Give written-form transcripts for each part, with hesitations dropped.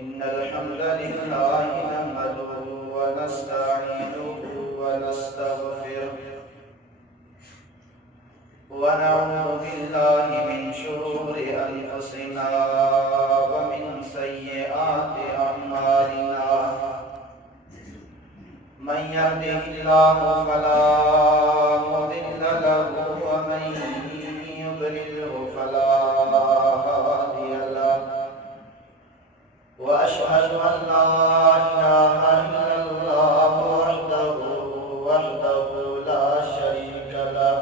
إن الحمد لله نحمده ونستعينه ونستغفره ونعوذ بالله من شرور أنفسنا ومن سيئات أعمالنا من يهده الله فلا مضل له ومن يضلله فلا هادي له وأشهد أن لا إله إلا الله وحده لا شريك له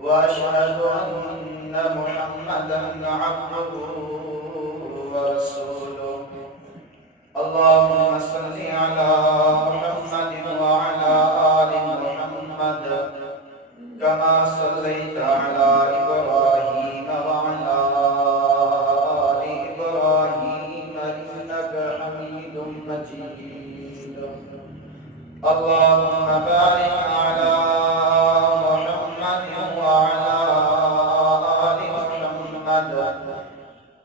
وأشهد أن محمدا عبده ورسوله اللهم صل على محمد وعلى آل محمد كما صليت على إبراهيم وعلى آل إبراهيم إنك حميد مجيد اللهم بارك على محمد وعلى آل محمد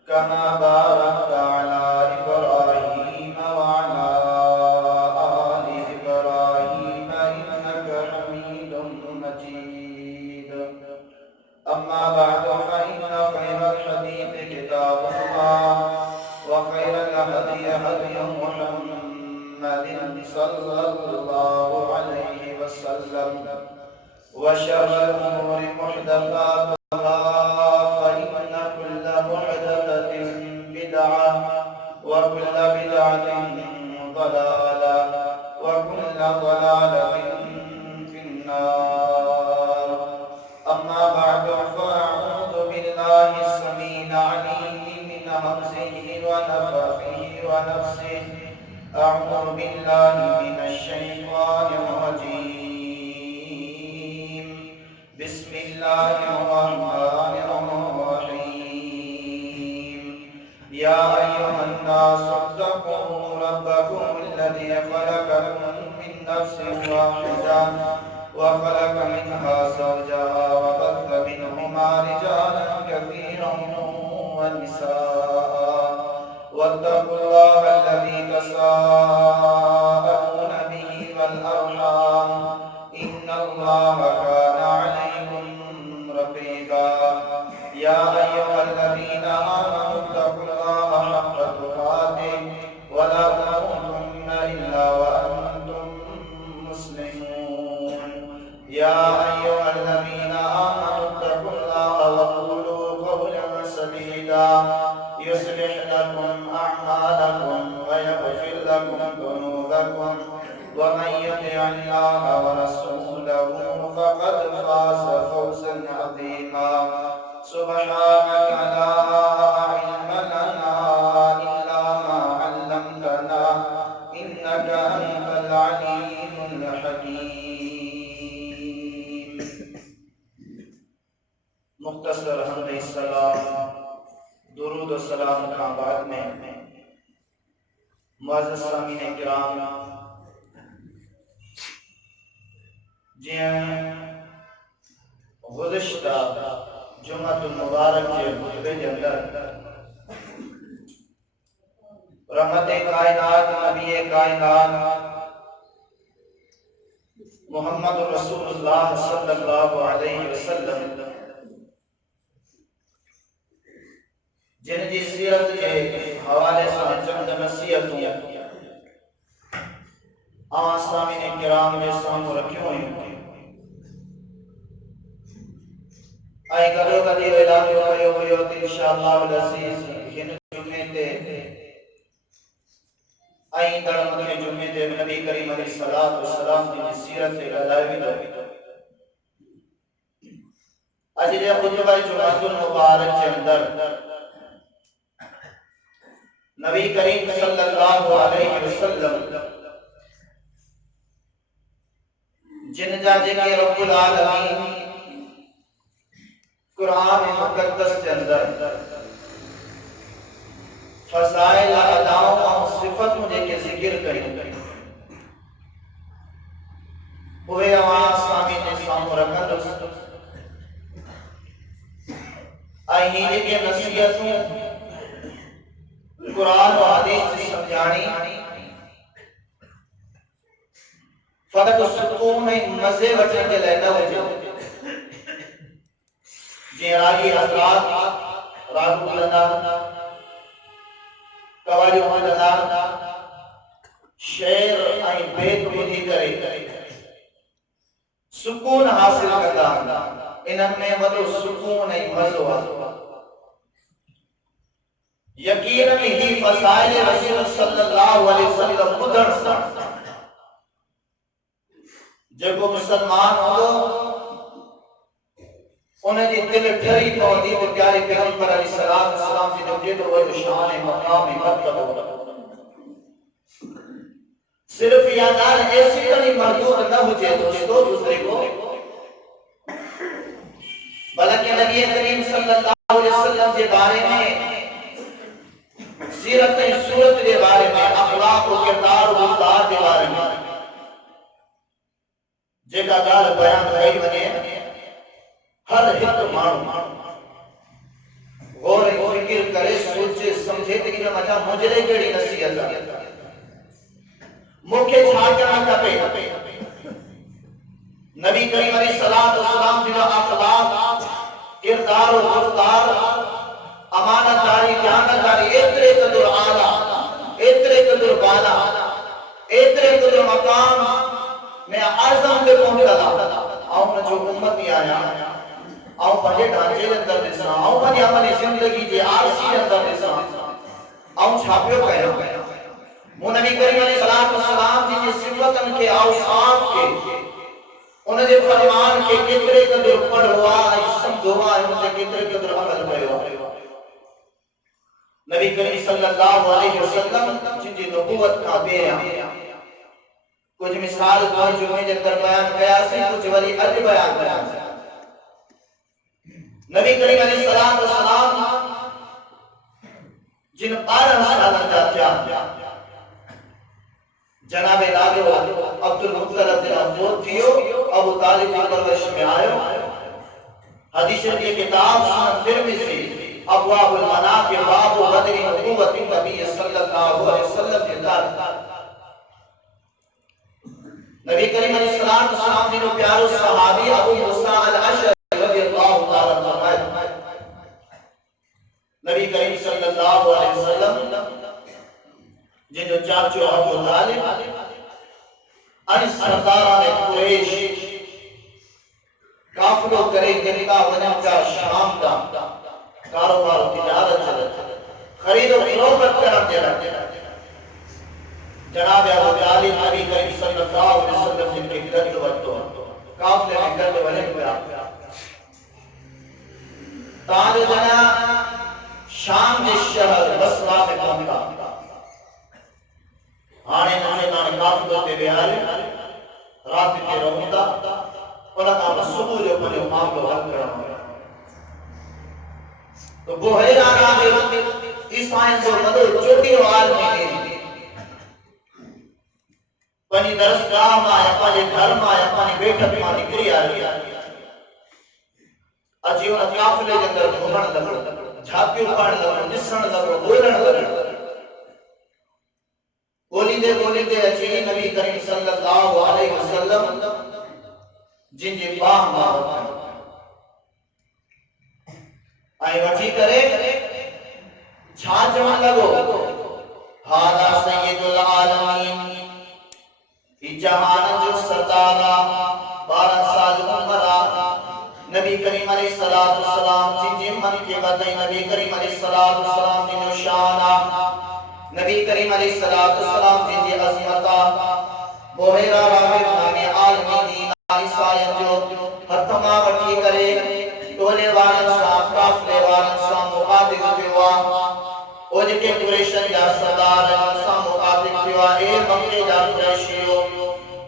كما باركت على إبراهيم وعلى آل إبراهيم إنك حميد مجيد أما بعد فإن خير الحديث كتاب الله وخير الهدي هدي محمد صلى الله عليه وسلم وشر الأمور محدثاتها فإن كل محدثة بدعة وكل بدعة ضلالة وكل ضلالة في النار أما بعد فأعوذ بالله السميع العليم من همزه ونفخه ونفسه أعوذ بالله من الشيطان الرجيم بسم الله الرحمن الرحيم يا أيها الناس اتقوا ربكم الذي خلقكم من نفس واحدة وخلق منها زوجها وبث منهما رجالا كثيرا ونساء واتقوا الله الذي تساءلون به والأرحام إن الله كان عليكم رقيبا يا أيها الذين آمنوا اتقوا الله حق تقاته ولا تموتن إلا وأنتم مسلمون يا أيها الذين آمنوا اتقوا الله وقولوا قولا سديدا يصلح لكم أعمالكم ويغفر لكم ذنوبكم ومن يطع الله ورسوله فقد فاز فوزا عظيما سبحانك لا علم لنا إلا ما علمتنا إنك أنت العليم الحكيم مختصر حمد السلام درود و سلام کا بعد میں معزز سامعین کرام جن گزشتہ جمعۃ المبارک کے خطبے کے اندر رحمت کائنات نبی کائنات محمد رسول اللہ صلی اللہ علیہ وسلم جن کی سیرت کے حوالے سے چند نصیحتوں سامعین کرام کے سامنے رکھی ہوئی ہیں آئی کرو کدی اعلان ہوئے ہوتی انشاءاللہ العزیز ہن جمعے تے آئی درمت کے جمعے تے نبی کریم علیہ السلام کی سیرت سے لائیوی دو اجلے خطبہ جمعۃ المبارک کے اندر نبی کریم صلی اللہ علیہ وسلم جن جاجے کے رب العالمین قرآن مقدس کے اندر فضائل اداؤں اور صفت مجھے کے ذکر کریں ہوئے آواز سامنے سامنے رکھا دوست آئیے کے نصیحتوں قرآن و سکھانی فقط سکون مزے وچن کے لئے نہ ہوجے جی راگی حضرات راگو لنا قوالی لنا شعر آئی بیت بدھی کرے سکون حاصل کرتا انہوں میں مدو سکون آئی مزو یقیناً ہی فضائل رسول صلی اللہ علیہ وسلم قدر سا جب وہ مسلمان ہو انہیں جی دل ٹھری پہنچی تو پیارے پیغمبر علیہ السلام سے جو جد وہ شان مقام مرتب ہو صرف یادار ایسی کنی محدود نہ ہوجے دوستو دوسرے کو بلکہ نبی کریم صلی اللہ علیہ وسلم کے بارے میں سیرت صورت کے بارے میں اخلاق و کردار و رفتار کے بارے میں جگہ گال بیان رہی بنے ہر ہت مانو غور فکر کرے سوچے سمجھے تکیہ مجھا مجرے جڑی نصیحت مکھے چھاکنا کپے نبی کریم علیہ السلام جنہا اخلاق کردار و رفتار امانت داری جانت داری اترے قدر آلہ اترے قدر بالا اترے قدر مقام میں اعظم پہ پہنچا آؤں نے جو امت ہی آیا آؤں پڑھے ڈھانچے اندر دسا آؤں پڑھے ہماری زندگی جے آرسی اندر دسا آؤں چھاپیوں کہا وہ نبی کریم علیہ السلام جن صفتن کے اوصاف کے انہیں جے فرمان کے کترے قدر پڑھ ہوا اسم دعا انہیں کترے قدر عمل پڑھ ہوا نبی کریم صلی اللہ علیہ وسلم جن جی نبوت کا بے کچھ مثال دعا جو میں جندر بیان کیا سے کچھ ولی عرض بیان کیا سے نبی کریم علیہ السلام جن 12 سال جاتا جناب لاغو عبدالمطلب دل افوت تھیو ابو طالب کی پرورش میں آئے حدیث شریف کتاب سنن ترمذی ابواب المناقب باب بدر نبوت نبی صلی اللہ علیہ وسلم کے دار نبی کریم علیہ السلام نے پیارو صحابی ابو موسیٰ الاشعری رضی اللہ تعالیٰ فرمائے نبی کریم صلی اللہ علیہ وسلم جن جو چاچو ابو طالب ان سرداران قریش کافلو کرے گنگا ونم کا شام دا کاروبار تجارت چلت خرید و فروخت کرم جرم جناب ابو طالب نبی کریم صلی اللہ علیہ وسلم جن کے گرد وقتوں کافلے میں گرد ونم پہ تاج جنا شام جس شہر بسرا میں پہنچا آنے نانے کافلوں پہ بیارے رات کے رہتا انہاں کا صبح جو پہلے معاملہ حل کرنا تو بحیر آنا دے عیسائن کو مدد چوٹی و عالمی دے پانی درستگاہ مایا پانی گھر مایا پانی بیٹھت پانی گری آئی اجی انہاں کافلے جندر گھومن لگو جھاپیوں پاڑ لگو نسن لگو بولن لگو بولی دے اچھی نبی کریم صلی اللہ علیہ وسلم جن جی باہ ماہ آئی وٹھی کرے چھانچ من لگو حالا سید العالمین ہی جہان جو سردارا 12 سال عمرہ نبی کریم علیہ السلام جن جی من کے بدائی نبی کریم علیہ السلام جن جو شانہ نبی کریم علیہ السلام جن جی عظمتہ بوہیرہ راہب نامی عالمی دین عیسائیت جو حتمہ وٹی کرے ٹولے والن سام کافلے والن سام مقاتل دیوا او جکے قریشن جا سردار سام مقاتل دیوا اے مکے جا قریشیو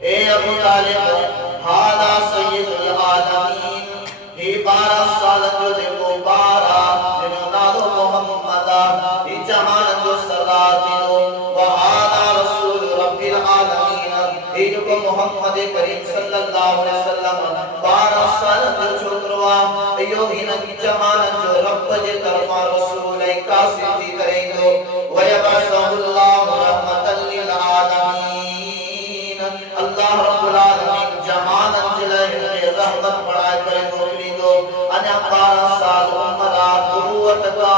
اے ابو طالب حالا سید العالمین ہی 12 سال جو دیکھو 12 جنہوں نالو محمدہ ہی جہان جو سردار دیو وحالا رسول رب العالمین ہی جو محمد کریم صلی اللہ علیہ وسلم 12 سال جو چھوٹروا ایو ہی نبی جہان جو رب جے طرفا رسول کاسم دی کریں گو ویبعثہ اللہ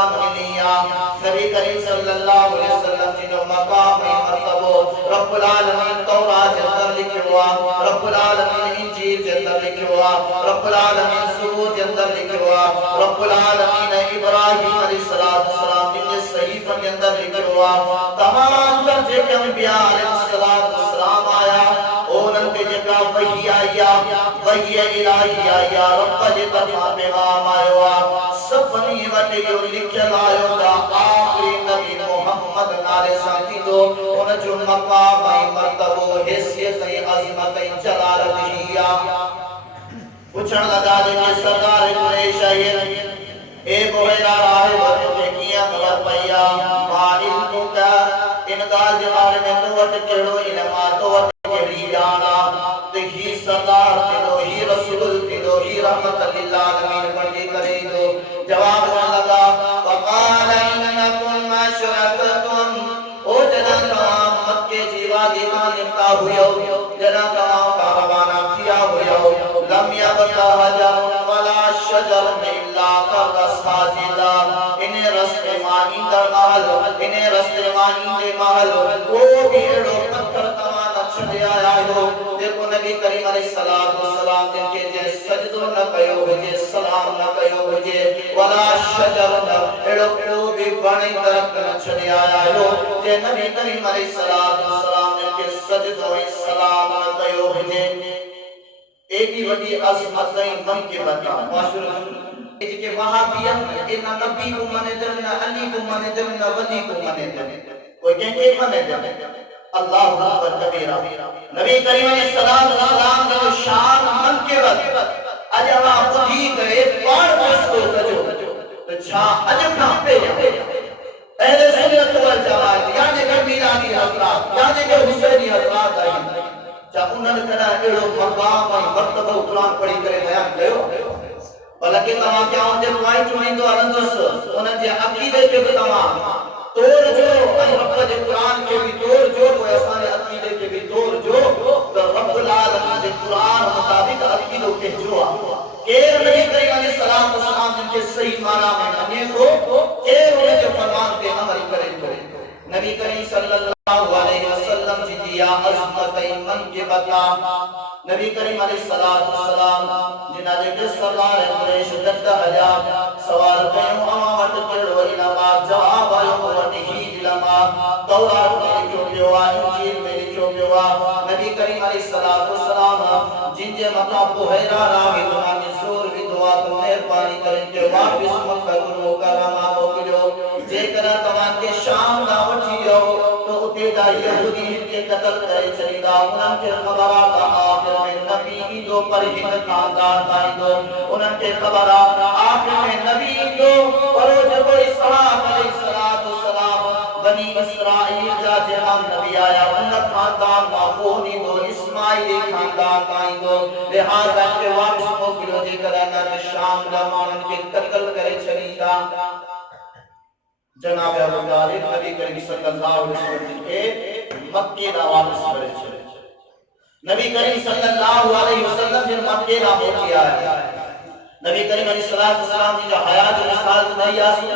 قرآن ملیا نبی کریم صلی اللہ علیہ وسلم جنہوں مقام مرتبو رب العالمین تورات جندر لکھوا رب العالمین انجیل جندر لکھوا رب العالمین زبور جندر لکھوا رب العالمین ابراہیم علیہ السلام جنہیں صحیفہ جندر لکھوا تمام درجے کے انبیاء علیہ السلام آیا اونن کے جگہ وحی آیا وحی الہی آیا رب جتفا پیغام آیا سب بنی وٹے یو لکھے لائیو دا آخری نبی محمد نارے ساتھی دو ان جو مقام مرتبو حیثیت عظمت جلالت ہیا پوچھن لگا دے کہ سردار قریش اے بحیرہ راہ بطو کے کیا خبر پیا مالک تو کا انگار جوار میں تو وٹ کڑو علماء تو وٹ کڑی جانا دیکھی سردار تیدو ہی رسول تیدو ہی رحمت اللہ عالمین بڑی کرے دو جواب لگا فقال انکم مشرکتم او جنان تمام مکے جیوا دیوان لکھتا ہویا جنان تمام کاروانہ کیا ہویا لم یبقى حجر ولا شجر الا قد ساجدا انہیں رستے مانی در محل انہیں رستے مانی دے محل وہ بیڑو پتھر تمام چھڑے آیا ہو دیکھو نبی کریم علیہ السلام جن کے جے سجدو نہ کہو بجے سلام نہ کہو بجے ولا شجر نہ اڑو بھی بڑی درخت نہ چھڑے آیا ہو جے نبی کریم علیہ السلام جن کے سجدو سلام نہ کہو بجے ایک ہی وڈی عظمت من کے بتا معاشرہ کہ وہابیت نہ نبی کو مانے دے نہ علی کو مانے دے نہ ولی کو مانے دے کوئی کہیں مانے دے اللہ اکبر کبیرہ نبی کریم علیہ السلام نے شان من کے وقت اجوا خودی گئے پار اس کو تجو تو چھا اجب نہ پہ اہل سنت والجماعت یعنی کہ میلادی حضرات یعنی کہ حسینی حضرات آئی جب انہوں نے کہا ایڑو مقام اور مرتبہ قرآن پڑھی کرے بیان کہو بلکہ تمام کیا ہوں جب وائی چونیں دو ارندس انہوں نے عقیدے کے بھی تمام توڑ جو رب جے قرآن کے بھی توڑ جو وہ احسان عقیدے کے بھی توڑ جو تو رب العالمین جے قرآن مطابق عقیدوں کے جو ایر نبی کریم علیہ السلام جن کے صحیح معنی میں منے کو ایر انہیں جو فرمان پہ عمل کرے کو نبی کریم صلی اللہ علیہ وسلم جی دیا عظمت من کے بتا نبی کریم علیہ السلام جنہ دے کے سردار قریش دردہ حجا سوال پہنو امامت کڑو علماء جواب آئیو وٹہید علماء تورات میں لکھو پیوا انجیل میں لکھو پیوا نبی کریم علیہ السلام جن جے مطلب بحیرہ راہی دمانی زور بھی دعا تو مہربانی کریں کہ واپس مکہ مکرمہ موکلو جے کرا تمام کے شام دعوتی ہو تو اتیدہ یہودی کے قتل کرے چلیدہ انہوں کے خبرات آخر میں نبی دو پر ہند خاندان بائی دو انہوں کے خبرات آخر میں نبی دو اور جب اسلام علیہ السلام بنی اسرائیل جا جہاں نبی آیا انہوں خاندان معفونی دو اسماعیلی خاندان بائی دو لہذا کے واپس موکلو جے کرانا شام لمان کے قتل کرے چلیدہ جناب ابو طالب نبی کریم صلی اللہ علیہ وسلم کے مکے دا واپس کرے چھے نبی کریم صلی اللہ علیہ وسلم جن مکے دا ہو کیا ہے نبی کریم علیہ السلام جی جو حیات مثال بنائی آسی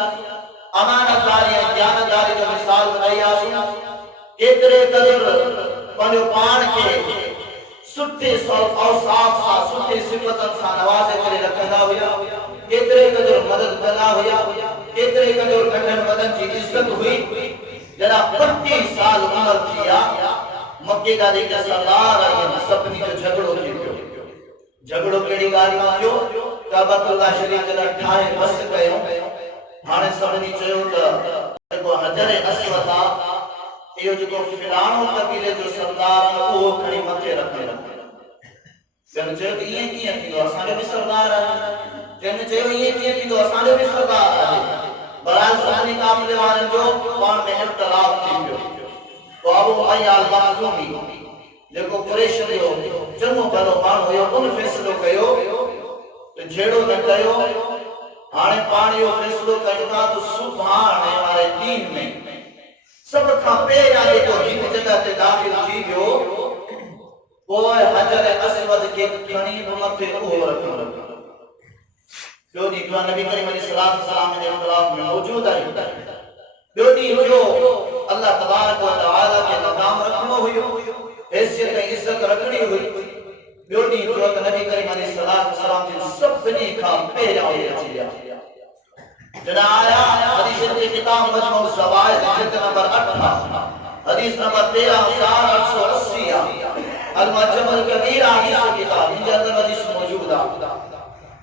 امانت داری دیانت داری جو مثال بنائی آسی کترے قدر پنیو پان کے سٹھے اوصاف سا سٹھے صفتن سا نوازے کرے رکھنا ہویا کترے قدر مدد کرنا ہویا کترے قدر گھٹن مدن کی عزت ہوئی جنا 25 سال عمر کیا مکے کا دیکھا سردار آئیے سپنی جو جھگڑوں کی جھگڑوں کیڑی گاری کیوں کعبۃ اللہ شریف جنا ٹھائے بس گئے ہوں ہانے سپنی چاہیوں کا حجر اسودہ یہ جو فرعون قبیلے جو سردار وہ کھڑی مکے رکھنے رکھنے جن چاہیوں کہ یہ کیا تھی تو آسانے بھی سردار آئے جن چاہیوں یہ کیا تھی تو آسانے بھی سردار آئے برائے سانی قابل والے جو وہاں میں اختلاف تھی جو تو ابو ایال مخزومی جکو قریش دیو جنو بلو مان ہوئے ان فیصلوں کہو تو جھیڑو نہ کہو آنے پانیو فیصلوں کہتا تو سبحانے ہمارے دین میں سب کھا پہ جانے تو ہی جگہ تے داخل تھی جو وہ حجر اسود کے کھنی بمتے اوہ رکھو جو نبی کریم علیہ السلام کے اختلاف میں موجود ہے جو اللہ تبارک و تعالی کے مقام رکھنو ہوئی حیثیت عزت رکھنی ہوئی جو نبی کریم علیہ السلام کے سب نے کھا پہلا ہوئی جنا آیا حدیث کی کتاب مجموع الزوائد جلد نمبر 18 حدیث نمبر 13880 المجمع الکبیر حدیث کی کتاب ان کے اندر حدیث موجود ہے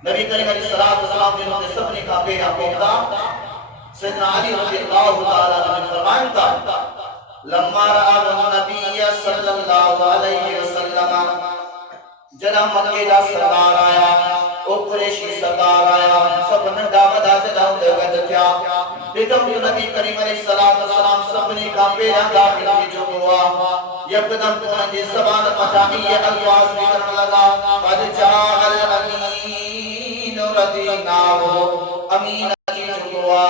نبی کریم علیہ السلام جنہوں نے سب نے کہا پہلا پہنتا سیدنا علی رضی اللہ تعالیٰ نے فرمائن تھا لما رآ النبی صلی اللہ علیہ وسلم جنا مکہ دا سردار آیا او قریشی سردار آیا سب ننڈا بدا جدا ہوں دے گئے کیا لیکن جو نبی کریم علیہ السلام سب نے کہا پہلا داخل کی جو ہوا یقدم کونن جی زبان مجامی یہ الفاظ بھی کرنے لگا قد جاء الامین ردیناہو امین کی جو ہوا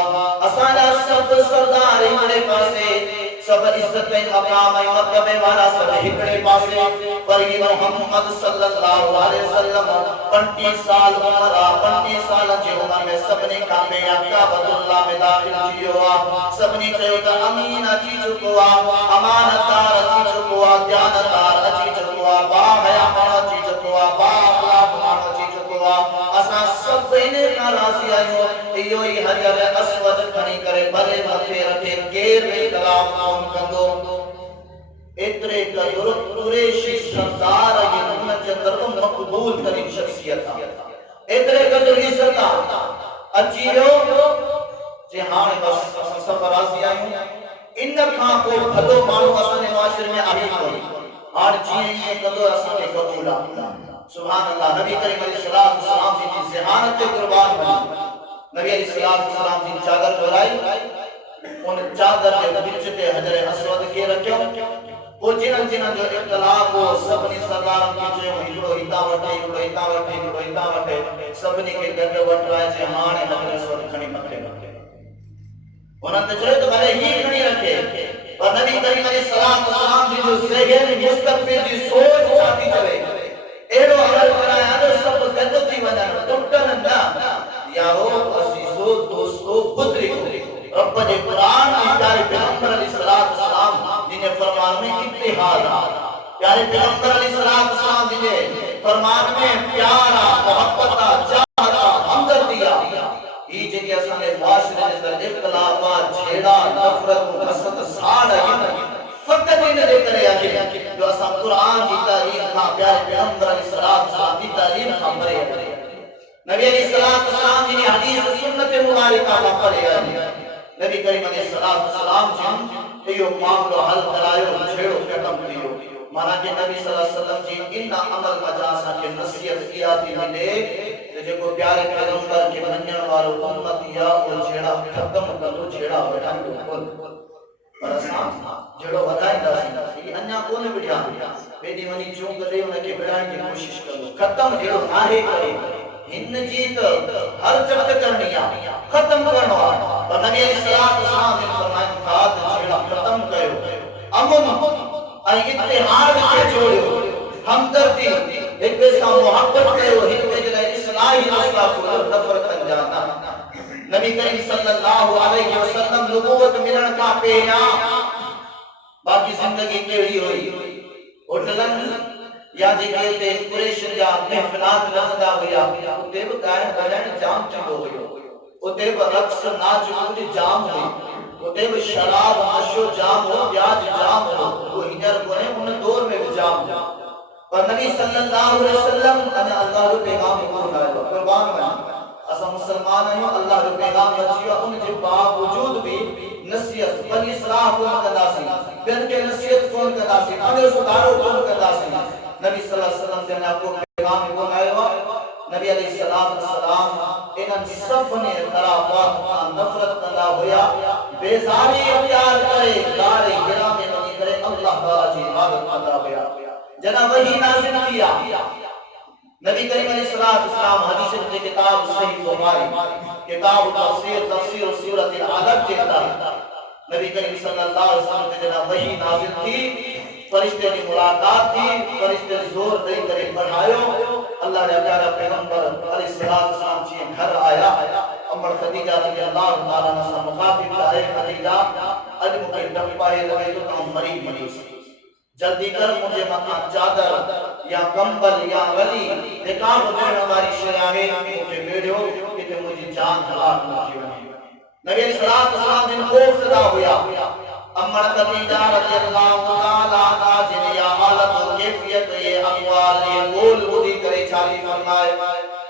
اسانا سب سردار ہمارے پاسے سب عزت میں مقام مطلب والا سب ہکڑے پاسے پر یہ محمد صلی اللہ علیہ وسلم 25 سال عمرہ 25 سال جی عمر میں سب نے کامے کعبۃ اللہ میں داخل کی ہوا سب نے کہا امین اچھی چکوا امانتار اچھی چکوا دیانتار اچھی چکوا با حیا اچھی چکوا با اخلاق اچھی چکوا اساں سب نے ناراضی آئیو ایو ہی حجر اسود کھڑی کرے بھلے متھے رکھے گیر میں کلام کون کندو اترے قدر قریشی سردار یہ نمت جندر مقبول ترین شخصیت اترے قدر عزت اچھیو جہاں بس سب راضی آئیوں ان کھاں کو بھلو مانو اسانے معاشر میں آئی کوئی آر چیئے یہ قدر اسانے قبولا سبحان اللہ نبی کریم علیہ السلام کی ذہانت قربان بنی نبی علیہ السلام کی چادر دورائی ان چادر کے بچتے حجر اسود کے رکھیں وہ جنن جو اختلاف ہو سب نے سردارم کی جو ہیڑو ہیتا وٹے سب نے کے گرد وٹ رائے چھے ہانے حجر اسود کھنی مکھے انہوں نے چلے تو بھلے ہی کھنی رکھے اور نبی کریم علیہ السلام کی جو ذہن مستقبل کی سوچ چاہتی چلے ایڑو عمل کرایا تو سب گندتی ونن ٹوٹن نہ یارو عزیزو دوستو بزرگو رب نے قرآن کی پیارے پیغمبر علیہ السلام جنہیں فرمان میں اتحاد پیارے پیغمبر علیہ السلام جنہیں فرمان میں پیارا محبتا چاہتا ہمدردیا یہ جنہیں اسانے معاشرے جنہیں اختلافات چھیڑا نفرت حسد ساڑھ فقط انہیں دے کرے آگے جو اساں قرآن کی تعلیم تھا پیارے پیغمبر علیہ السلام کی تعلیم تھا مرے نبی علیہ السلام جنہیں حدیث سنت مبارکہ کا پڑھے آگے نبی کریم علیہ السلام جن یہ معاملہ حل کرائیو چھیڑو ختم کیو مانا کہ نبی صلی اللہ علیہ وسلم جی انہا عمل مجاسا کے نصیحت کی آتی ملے جو کو پیارے پیغمبر کے منجن وارو امتیا اور چھیڑا ختم کرو چھیڑا بیٹھا کل پر اسلام جڑو بتائیں دا سی انہا کونے بڑھا بیٹی منی چون کرے انہا کے بڑھائیں کی کوشش کرو ختم جڑو ناہے کرے ہن جیت ہر چکت کرنیا ختم کرنا اور نبی علیہ السلام نے فرمایا خات چھیڑا ختم کرو امن اور اتحاد کے جوڑو ہمدردی ایک بیسا محبت کرو ایک بیجلہ اصلاحی رسلہ کو نفرت انجانا نبی کریم صلی اللہ علیہ وسلم نبوت ملن کا پینا باقی زندگی کیڑی ہوئی ہوٹلن یا جی کہتے قریش یا محفلات رہندا ہویا اتے وہ گائن بجائن جام چکو ہوئی اتے وہ رقص ناچ ہوئی جام ہوئی اتے وہ شراب نشو جام ہو بیاج جام ہو وہ ہنر کو ہے انہیں دور میں بھی جام ہو اور نبی صلی اللہ علیہ وسلم انہیں اللہ رو پیغام کو ہے قربان میں اسا مسلمان ہیں اللہ رو پیغام بچیو ان کے باوجود بھی نصیحت بنی اصلاح کو کردا سی بن کے نصیحت کون کردا سی انہیں سدھارو کون کردا سی نبی صلی اللہ علیہ وسلم سے آپ کو پیغام کو آیا نبی علیہ السلام انہاں سب نے خرافات کا نفرت پیدا ہویا بیزاری اختیار کرے داری گرا میں نہیں کرے اللہ تعالی کی عبادت پیدا ہویا جنا وہی نازل کیا نبی کریم علیہ السلام حدیث کی کتاب صحیح بخاری کتاب تفسیر سورۃ العلق کے اندر نبی کریم صلی اللہ علیہ وسلم کے جنا وہی نازل تھی فرشتے کی ملاقات تھی فرشتے زور دے کر پڑھائیو اللہ نے پیارا پیغمبر علیہ السلام چی گھر آیا امر خدیجہ رضی اللہ تعالیٰ عنہ سے مخاطب کرے خدیجہ اج مجھے ڈپائے لگے تو تم مریض جلدی کر مجھے مکان چادر یا کمبل یا غلی نکام دینے والی شراہے مجھے بیڑیو کہ مجھے جان ہلاک مجھے نبی صلی اللہ علیہ وسلم دن خوف صدا ہویا امر خدیجہ رضی اللہ تعالیٰ عنہ جن یا حالت و کیفیت یہ اقوال یہ قول بودی کرے چالی فرمائے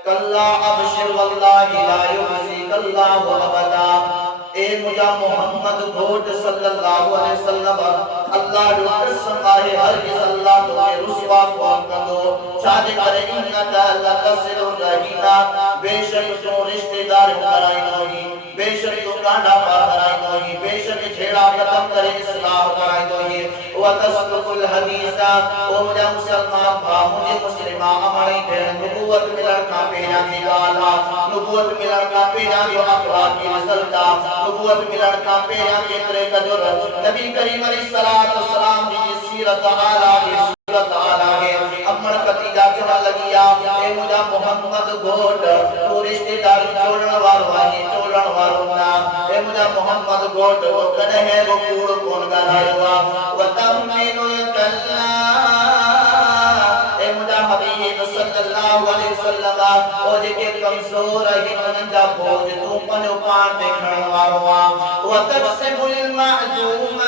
کلا ابشر واللہ لا یحزیک اللہ ابدا اے مجھا محمد گھوٹ صلی اللہ علیہ وسلم اللہ جو قسم آئے ہرگز اللہ تمہیں رسوا قوم کندو شادی کرے انکا لتصل رہینا بے شک تو رشتہ دار کرائی نوہی بے شک تو کانڈا پا کرائی نوہی بے شک جھیڑا ختم کرے اصلاح کرائی نوہی وَتَسْلُقُ الْحَدِيثَ او مجھا مسلمان با مجھے مسلمہ ہماری بہن نبوت ملر کا پینا کی گالا نبوت ملر کا پینا جو اخلاق کی رسلتا نبوت ملر کا پینا کی طرح کجر نبی کریم علیہ السلام کی سیرت آلہ کی سیرت آلہ ہے امر قتیجہ چڑھا لگیا اے مجھا محمد گھوٹ تو رشتہ دار چھوڑن واروانی چھوڑن وارونا اے مجھا محمد گھوٹ وہ کڑے ہے وہ کوڑ کون گا رہا وَتَمِّنُ الْكَلَّا اے مجھا حبیب صلی اللہ علیہ وسلم او جے کے کمزور ہی منجا بوجھ تو پنو پان دیکھن واروا وَتَقْسِمُ الْمَعْدُومَ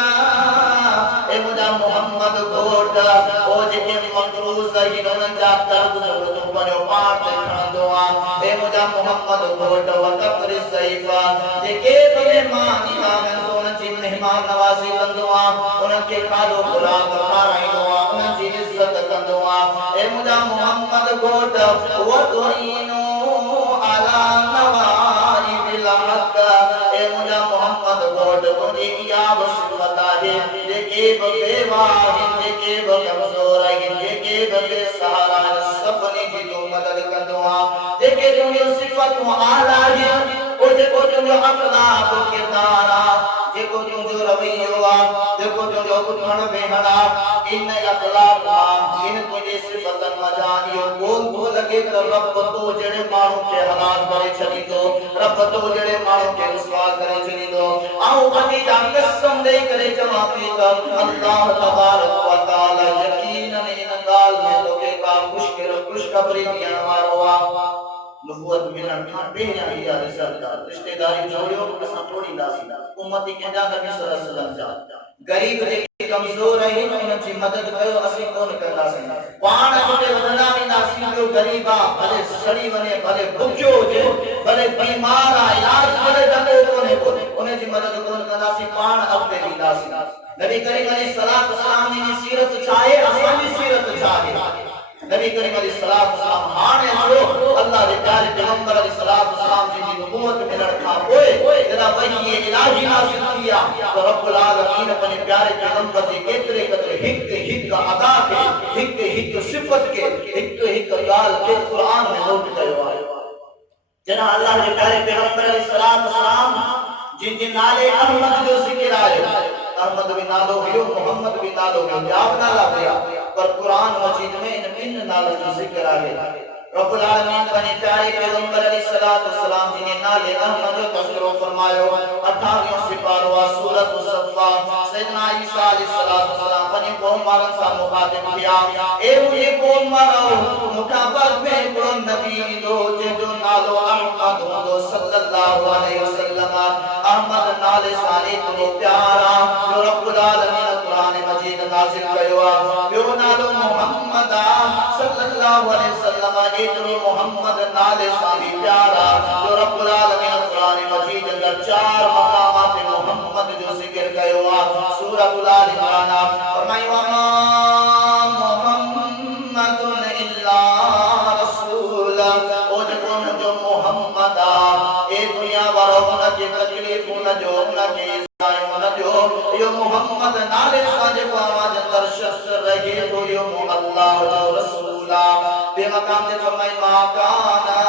اے مجھا محمد گھوٹ او جے کے مقروض ہی منجا درد تو پنو پان دیکھن دعا اے مجھا محمد گھوٹ وَتَقْرِ الزَّيْفَ جے کے مہمانی آمن دون چی مہمان نوازی کندوا انہاں کے کھالو قرآن کھارائی دعا انہاں چی عزت کندوا اے مجھا محمد گھوٹ وَتُعِينُ عَلَى نَوَائِبِ الْحَقِّ اے مجھا محمد گھوٹ مجھے ایاب صفت آئے دیکھے بے واحد دیکھے بکمزور آئے دیکھے بے سہارا سبنی جی تو مدد کندوا دیکھے جو یہ صفت آلہ ہے دیکھو جو اخلاق کردارا دیکھو جو رویہ دیکھو جو اٹھن بیٹھنا ان اخلاق ان تجھے صفتن مجانیو کون تو لگے تو رب تو جڑے مانو کے حلال کرے چلی دو رب تو جڑے مانو کے رسوا کرے چلی دو آؤ خدیجہ قسم دے کرے جماعتی کر اللہ تبارک و تعالی یقیناً ان گال میں تو کہ کا خوشخبری دیا ماروا نبوت ملن کھان پہنیا گیا رشتہ داری جوڑیوں کو کسا توڑی داسی امتی کے جا نبی صلی اللہ علیہ وسلم جا غریب دے کمزور رہی انہوں چی مدد کرو اسی کون کرنا سی پان اکتے ودنا بھی ناسی جو غریبا بھلے سڑی بنے بھلے بھکیو جے بھلے بیمارا علاج بھلے دکو کونے کو انہیں چی مدد کون کرنا سی پان اکتے بھی ناسی نبی کریم علیہ السلام نے سیرت چاہے اسانی سیرت چاہے نبی کریم علیہ السلام ہانے جو اللہ دے پیارے پیغمبر علیہ السلام جی نبوت میں لڑکا ہوئے جنا وحی الہی نازل کیا تو رب العالمین اپنے پیارے پیغمبر دے کترے قدر ہک ادا کے ہک صفت کے ہک گال کے قرآن میں نوٹ کرو آئے جنا اللہ دے پیارے پیغمبر علیہ السلام جن نالے احمد جو ذکر آئے احمد بھی نالو گئیو محمد بھی نالو گئیو جاب نالا گیا پر قرآن مجید میں ان نالو جو ذکر آگے رب العالمین بنی پیارے پیغمبر علیہ السلام جنہیں نالے احمد تذکرو فرمایو 28 سپاروا سورت صفا سیدنا عیسیٰ علیہ السلام بنی قوم مارن سا مخاطب کیا اے مجھے قوم مارو مکابت میں قرآن نبی دو جو نالو احمد دو صلی اللہ علیہ وسلم احمد نالے سالی تو پیارا جو رب العالمین قرآن مجید نازل کروا جو نالو محمد صلی اللہ علیہ وسلم ایتنی محمد نالے سالی پیارا جو رب العالمین قرآن مجید اندر 4 مقامات محمد جو ذکر کروا سورۃ الآل عمران فرمائی وما محمد الا رسول او جو محمد اے دنیا والوں کے تکلیف نہ جو نہ جو یہ محمد نالے ساجے کو آواز اندر شخص رہے تو یہ اللہ و رسولہ بے مقام نے فرمائی ما کانا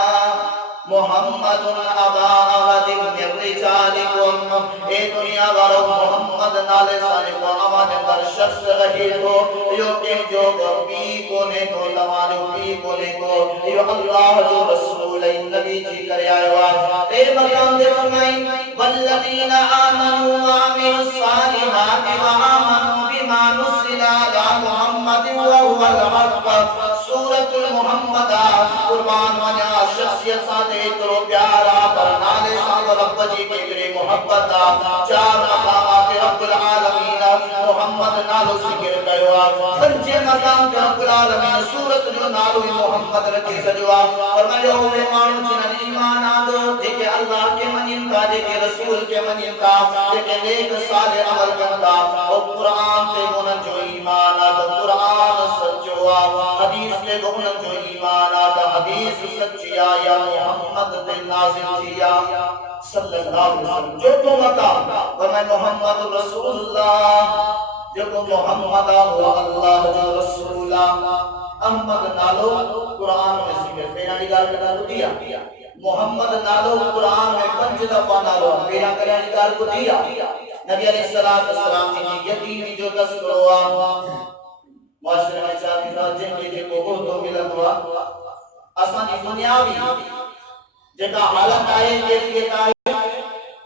محمد ابا احد من رجالکم اے دنیا والوں محمد نالے سانے کو آمانے پر شخص رہی تو یو کہ جو پی کونے کو تمہارے پی کونے کو یو اللہ جو رسول نبی جی کرے آئے ہوا اے مقام دے فرمائیں والذین آمنوا وعملوا الصالحات وآمنوا بما نزل على محمد وهو الحق سورۃ المحمد قربان ونیا شخصیت ساتھے کرو پیارا پر نالے سان رب جی کے گرے محبت چار مقامات رب العالمین محمد نالو ذکر کروا پنجے مقام پہ رب العالمین سورۃ جو نالو محمد رکھی سجوا فرمایا ہوئے مانو جنن ایمان آدو دیکھے اللہ کے منیم کا دیکھے رسول کے منیم کا دیکھے نیک صالح عمل کرتا اور قرآن تے گنن جو ایمان آدھا قرآن سچوا حدیث تے گنن جو ایمان آدھا حدیث سچیا یا محمد تے نازل کیا صلی اللہ علیہ وسلم جو تو مقام فرمائے محمد رسول اللہ جو تو محمد اللہ جو رسول اللہ احمد نالو قرآن میں ذکر پیرا نگار کا نالو دیا محمد نالو قرآن میں 5 دفعہ نالو پیرا کریا نگار کو دیا نبی علیہ السلام کی یتیمی جو تذکر ہوا معاشرے میں چاہتی تھا جن کے جن کو تو ملت ہوا آسانی دنیاوی جگہ حالت آئے کیفیت آئے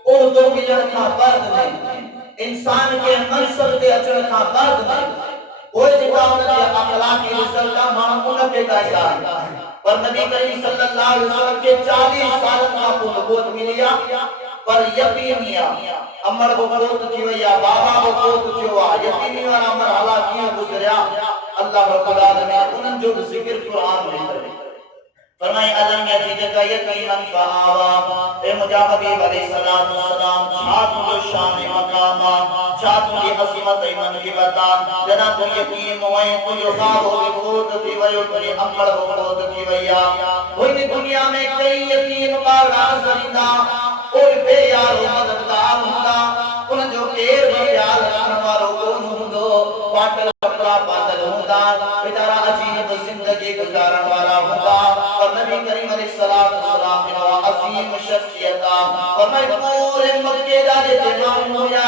اردو ملت کا برد نہیں انسان کے منصب کے اچھر کا برد نہیں کوئی جگہ انہوں نے اخلاقی رسل کا معمولہ کے دائرہ ہے پر نبی کریم صلی اللہ علیہ وسلم کے 40 سال کا نبوت ملیا پر یقینیا امر کو فوت کیویا بابا کو فوت کیوا یقینی والا امر حالاتیوں گزریا اللہ رب العالمین انہوں جو ذکر قرآن میں کرے فرمائے علم یجید کا یقیناً فآوا اے مجھا حبیب علیہ السلام چھات جو شان مقاما چھات کی عظمت ایمن کی بتا جنا تو یقین ہوئے کوئی خواب ہو فوت تھی ویو کری امر ہو فوت تھی ویا ہوئی دنیا میں کئی یقین بارا زندہ اور بے یار مددگار ہوتا ان جو ایر بیال رکھنوارو کون ہوندو پاٹل کپڑا پاندل ہوتا بیچارہ عجیب زندگی گزارن والا ہوتا اور نبی کریم علیہ السلام نے عظیم شخصیتا اور میں پورے مکے دارے تمام ہویا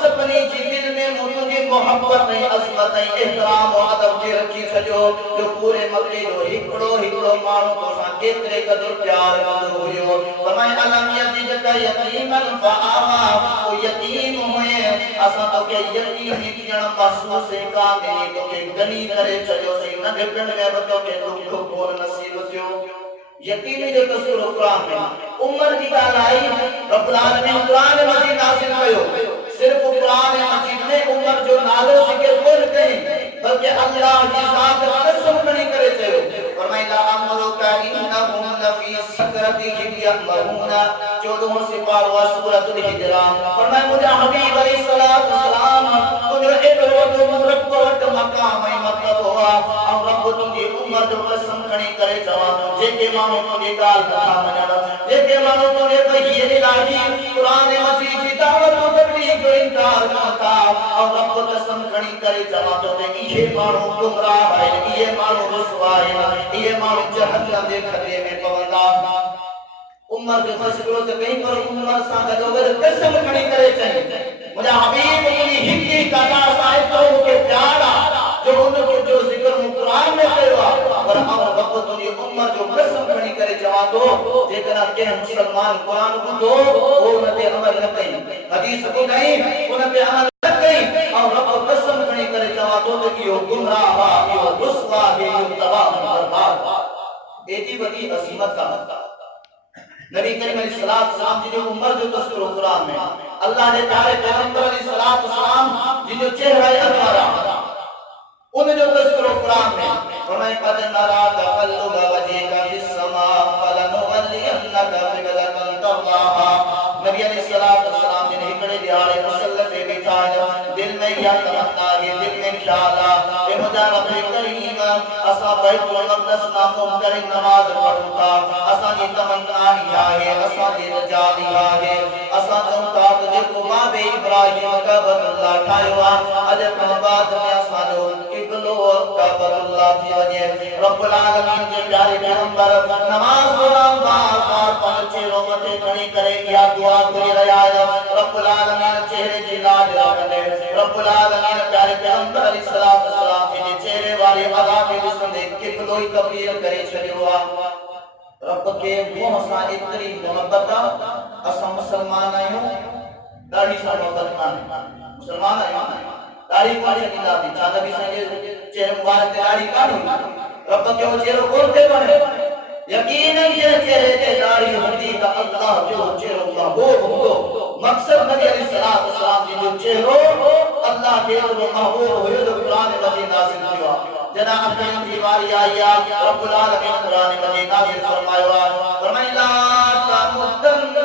سپنی جی دل میں مجھے محبت نہیں عظمت نہیں احترام و عدب کے رکھی سجو جو پورے مکے جو ہکڑو مانو کو سان کترے قدر پیار قدر ہوئیو فرمائے علم یجید کا یقیماً فآوا وہ یقین ہوئے اساں تو کہ یقین ہی جن محسوس ہے کاملی تو کہ گنی کرے چلو سی نہ ڈپنڈ میں بتو کہ دکھ کو کون نصیب تھیو یقینی جو تصور قرآن میں عمر کی گال آئی رب العالمین قرآن مجید نازل کیو صرف قرآن مجید میں عمر جو نالو ذکر کر گئے بلکہ اللہ کی ذات قسم نہیں کرے چلو فرمائے لا امرو کا انہم لفی سکرتہم یعمہون 14 سے پاروا سورۃ الحجر فرمائے مجھا حبیب علیہ السلام تجھو ایڈو تو مدرک پرٹ مقام مطلب ہوا اور رب تجھے عمر جو قسم کھڑی کرے جوان جے کے مانو تجھے گال کھا منڈا جے کے مانو تجھے بہی الہی قرآن مجید کی دعوت و تبلیغ جو انکار کرتا اور رب قسم کھڑی کرے جوان تو دے یہ مانو گمراہ ہے یہ مانو رسوا ہے یہ مانو جہنم دے خطرے میں پوندا عمر کے فسکروں سے کہیں پر عمر سانگا جو قسم کھڑی کرے چاہیے مجھے حبیب اپنی ہکی کا صاحب تو کے پیارا جو ان کو جو ذکر قرآن میں کروا اور ہم رب تجھے عمر جو قسم کھڑی کرے جوان دو جتنا کہ مسلمان قرآن کو دو وہ انتے عمل نہ کہیں حدیث کو نہیں انتے عمل نہ کہیں اور رب قسم کھڑی کرے جوان دو کہ یہ گمراہ ہے یہ رسوا ہے یہ تباہ برباد ایدی بڑی عظمت کا نبی کریم علیہ السلام جی جو عمر جو تذکر قرآن میں اللہ نے پیارے پیغمبر علیہ السلام جی جو چہرہ انوارا ان جو تذکر قرآن میں فرمائے قد نرا تقلب وجهك في السماء فلنولينك قبلة ترضاها نبی علیہ السلام نے ہکڑے دیارے مسلح پہ بٹھایا دل میں یا تمنا ہے دل میں خیالا اے مجھا رب کریم اسا بیت المقدس ناموں کرے نماز پڑھتا اسا کی تمنا ہی آگے اسا کی رجا ہی آگے اسا چونتا تجھے باب ابراہیم کا بیت اللہ ٹھائیوا عجب بعد میں اسا جو قبلو کا بیت اللہ کی وجہ رب العالمین کے پیارے پیغمبر نماز قرآن بار پانچے رومتے کھڑی کرے یا دعا کری رہا ہے رب العالمین چہرے جلال رکھنے رب العالمین پیارے پیغمبر علیہ السلام کے چہرے والی ادا کے جسم ایک قبلوئی تبدیل کرے چھڑوا رب کے منہ سان اتری محبت اساں مسلمان آیوں داڑھی سان محبت کان مسلمان آیوں داڑھی کو چھڑی دی چا نبی سنگے چہرے مبارک داڑھی کان رب کے وہ چہرے کھولتے بنے یقیناً یہ چہرے تے داڑھی ہوندی تا اللہ جو چہرہ اللہ وہ ہوندو مقصد نبی علیہ السلام کی جو چہرو اللہ کے جو محبوب ہوئے جو قرآن مجید نازل کیا جناب اپنی دیواری آیا رب العالمین قرآن مجید نازل فرمایا فرمائی لا تمدن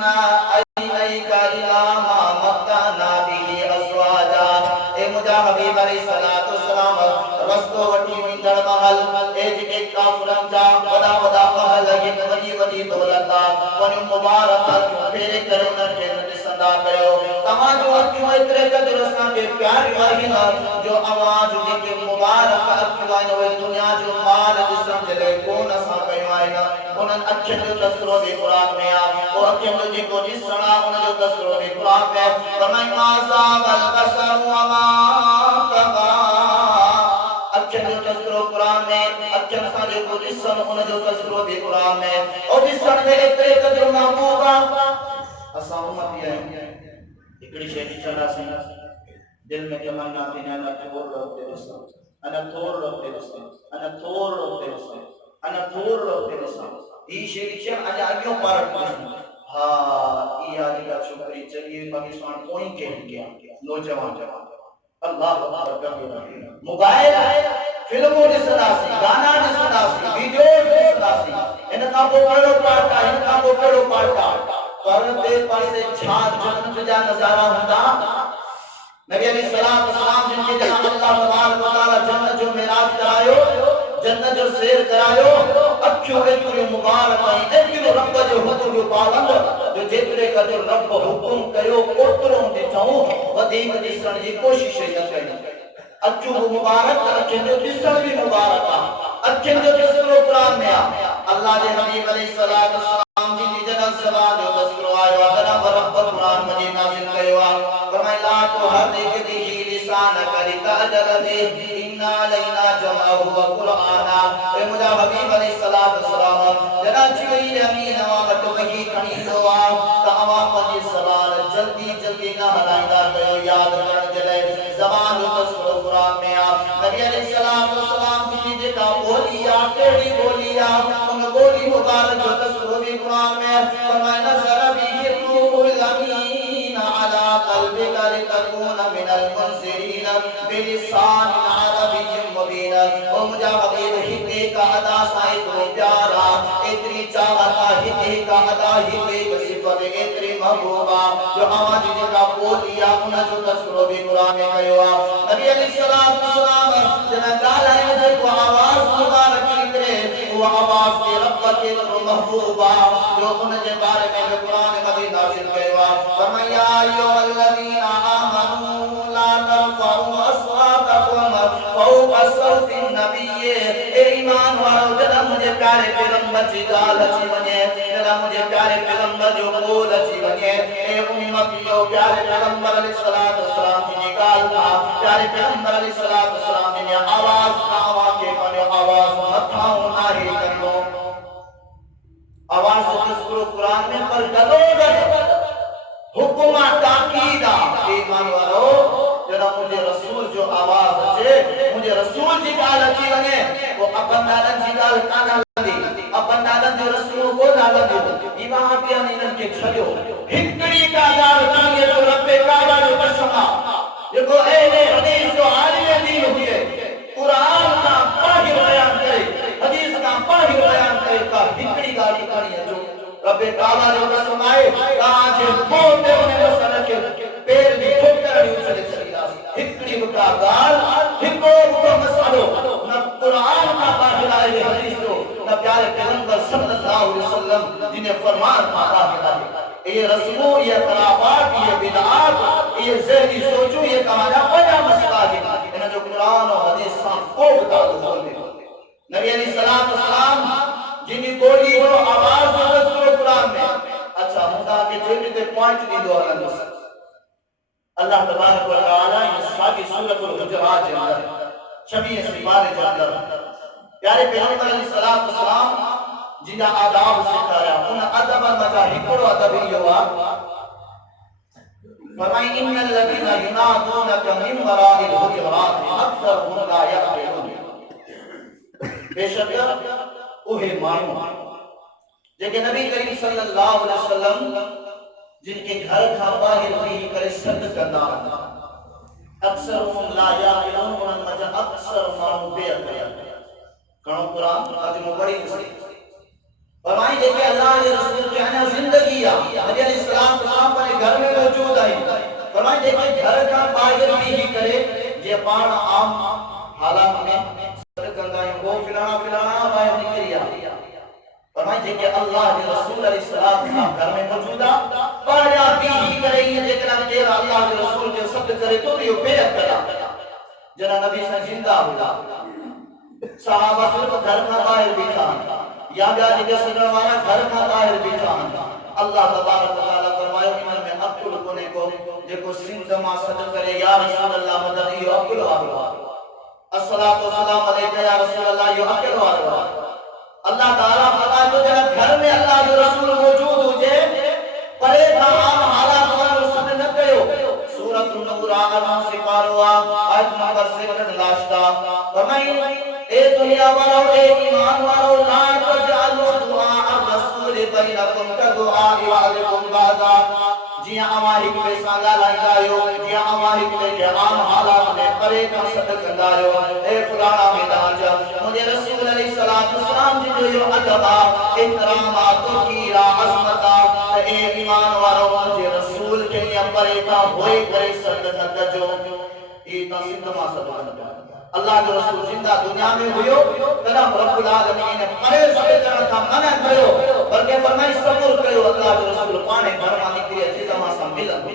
عینیک الی ما متعنا به ازواجا اے مجھا حبیب علیہ السلام رستو وٹی وندڑ محل اے جے کافرن جا ودا ودا محل یہ وڈی وڈی دولت ون مبارک پھر کرو نہ کے صدا کرو تمام جو کیوں اترے قدر اساں کے پیار واہی جو آواز کے مبارک اکوان و دنیا جو مال جسم دے کون اساں پیوائے نا انن اچھے جو تسرو بھی قرآن میں او اچھے جو کو جس سنا ان جو تسرو بھی قرآن میں فرمائے ما ذاب البصر وما طغى اچھے جو تسرو قرآن میں اچھے سارے کو جس سن ان جو تسرو بھی قرآن میں اور جس سن میں اترے قدر محبوبہ اساں امت یہ اکڑی شیخی چلا سنا دل میں تمنا تھی انا تھور روتے رسا انا تھور روتے رسا انا تھور روتے رسا انا تھور روتے رسا یہ شیخی چلا انا آگیوں پارٹ رسا ہاں یہ آدھی کا شکری چلیے پاکستان کوئی کہہ گیا نوجوان اللہ اکبر کبیرہ موبائل فلموں نے صدا سی گانا نے صدا سی ویڈیوز نے صدا سی ان کا وہ پڑھو پڑھتا ان کا وہ پڑھو پڑھتا پردے پر سے چھات جنت جا نظارہ ہوتا نبی علیہ السلام جن کے جہاں اللہ تبارک و تعالی جنت جو معراج کرایو جنت جو سیر کرایو اکھیوں اتری مبارک آئی اتری رب جو حکم جو پابند جو جترے کا جو رب حکم کیو اتروں دیتاؤں ودیق دسن جی کوشش نہ کریں اچھو مبارک اچھن جو دسن بھی مبارک اچھن جو دسن قرآن میں اللہ دے حبیب علیہ السلام جی جنت زبان جو دسن آئیو اتنا برب قرآن مجید نازل کیو فرمائی لا تو ہر دیکھ دی لسانک لتعجل دے انا لینا جمعہ و قرآنا اے مجھا حبیب علیہ السلام جنت جبریل امین آمد وہی کھنی دعا تا عوام مجید زبان جلدی جلدی نہ ہلائندہ کیو یاد کرن جلے زبان جو دسن قرآن میں نبی علیہ السلام کی جتا بولیا کیڑی بولیا ان بولی مبارک جو دسن بھی قرآن میں فرمائے نظر بھی روح الامین علی قلبک لتکون من المنذرین بلسان عربی مبین او مجھا حبیب ہدے کا ادا سائے تو پیارا اتری چاہتا ہدے کا ادا ہدے کا صفت اتری محبوبہ جو آواز جن کا بولیا انہا جو تذکرو بھی قرآن میں کہو نبی علیہ السلام جنہ گالا ہے کو آواز مبارک اترے وہ آواز کے رب کے محبوبہ جو انہا جن بارے میں قرآن مجید نازل کہو فرمایا ایوہ الذین آمنوا لا ترفعوا اصواتکم فوق صوت النبی اے ایمان والو جنہ مجھے پیارے پیغمبر جی گال اچھی بنے جنہ مجھے پیارے پیغمبر جو قول اچھی بنے اے امتیو پیارے پیغمبر علیہ السلام کی نکال تھا پیارے پیغمبر علیہ السلام نے آواز کا آواز کے پڑے آواز متھاؤں ناہی کر لو آواز تذکر قرآن میں پر ڈلو گئے حکمہ تاقیدہ ایمان والو جنہ مجھے رسول جو آواز اچھے مجھے رسول جی گال اچھی بنے وہ اپن دادن جی گال کانا لگی اپن دادن جو رسول کو نالا جو ایمان پیا نیلن کے چھلو ہکڑی کا دار تانگے جو رب کعبہ جو قسمہ یہ کو اہل حدیث جو عالم دین ہوئے قرآن کا پاہی بیان کرے حدیث کا پاہی بیان کرے کا ہکڑی گالی کری ہے جو رب کعبہ جو قسم آئے آج بہتے انہیں مسئلہ کے پیر بھی ٹھوکر بھی اسے چلی آسی ہکڑی بکا گال ہکو بکا مسئلو نہ قرآن کا پاہی لائے حدیث جو نہ پیارے پیغمبر صلی اللہ علیہ وسلم جنہیں فرمان کا پاہی لائے یہ رسموں یہ خرافات یہ بدعات یہ ذہنی سوچوں یہ کہانا بڑا مسئلہ ہے انہیں جو قرآن و حدیث ساتھ کو بتا دو بولنے نبی علیہ السلام جنہی بولی جو آواز و رسول قرآن میں اچھا مدہ کے چھوٹے تے پوائنٹ نہیں دو اللہ نسل اللہ تبارک و تعالی یہ ساری سورۃ الحجرات کے اندر 26 سپارے کے اندر پیارے پیغمبر علیہ السلام جن آداب سکھایا ان ادب مجا ہکڑو ادب ہوا فرمائیں ان الذین ینادونک من وراء الحجرات اکثرهم لا یعقلون بے شک اوہے مانو لیکن نبی کریم صلی اللہ علیہ وسلم جن کے گھر کا باہر بھی کرے سد کرنا اکثرهم لا یعقلون ان مجا اکثر مانو بے عقل کھڑو قرآن آج بڑی فرمائیں دیکھیں اللہ علیہ رسول کہنا زندگی نبی علیہ السلام اپنے گھر میں موجود آئی فرمائیں دیکھیں گھر کا باہر بھی کرے یہ پان عام حالات میں سر گنگائیں وہ فلانا باہر نکلیا فرمائیں دیکھیں اللہ علیہ رسول علیہ السلام گھر میں موجود پایا بھی کرے یہ دیکھنا کہ اللہ علیہ رسول کے سب کرے تو یہ بیعت کرا جنا نبی سے زندہ ہوا صحابہ صرف گھر کا باہر بھی تھا یا جگہ صدر والا گھر کا باہر بھی تھا اللہ تبارک و تعالی فرمائے عمر میں عقل کونے کو دیکھو سنزما صدر کرے یا رسول اللہ مدد یہ عقل والا الصلاۃ والسلام علیکہ یا رسول اللہ یہ عقل والا اللہ تعالی فرمائے تو جب گھر میں اللہ کے رسول موجود ہو جائے پرے عام حالات والوں سب نہ کہو سورۃ النور آغاز سے پاروا آیت نمبر 7 لاشتا فرمائے اے دنیا والو اے ایمان والو لا تجعلوا دعاء الرسول بینکم کدعاء بعضکم بعضا جی ہماری کے سالا لائیو جی ہماری کے عام حالات میں پرے کا صدق کندایو اے فلانا میدان جا مجھے رسول علیہ السلام جی جو ادبا احترامات توقیرا عظمتا اے ایمان والو مجھے رسول کے لیے پرے کا ہوئے کرے صدق کندجو یہ تصدیق ما صدق اللہ کے رسول زندہ دنیا میں ہوئے قدم رب العالمین نے پرے سے طرح کا منع کرو بلکہ فرمائی صبر کرو اللہ کے رسول پانے فرمانے کے لیے چیزا ماسا ملن